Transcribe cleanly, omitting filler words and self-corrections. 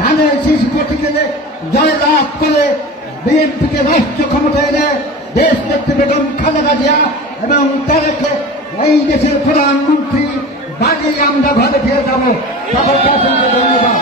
ধানের শীষ প্রতীকে জয়লাভ করে বিএনপিকে রাষ্ট্র ক্ষমতায় এনে দেশ নেত্রী বেগম খালেদা জিয়া এবং তারেকে এই দেশের প্রধানমন্ত্রী বাড়ি আমরা ঘরে ফিরে যাবো। সকলকে অসংখ্য ধন্যবাদ।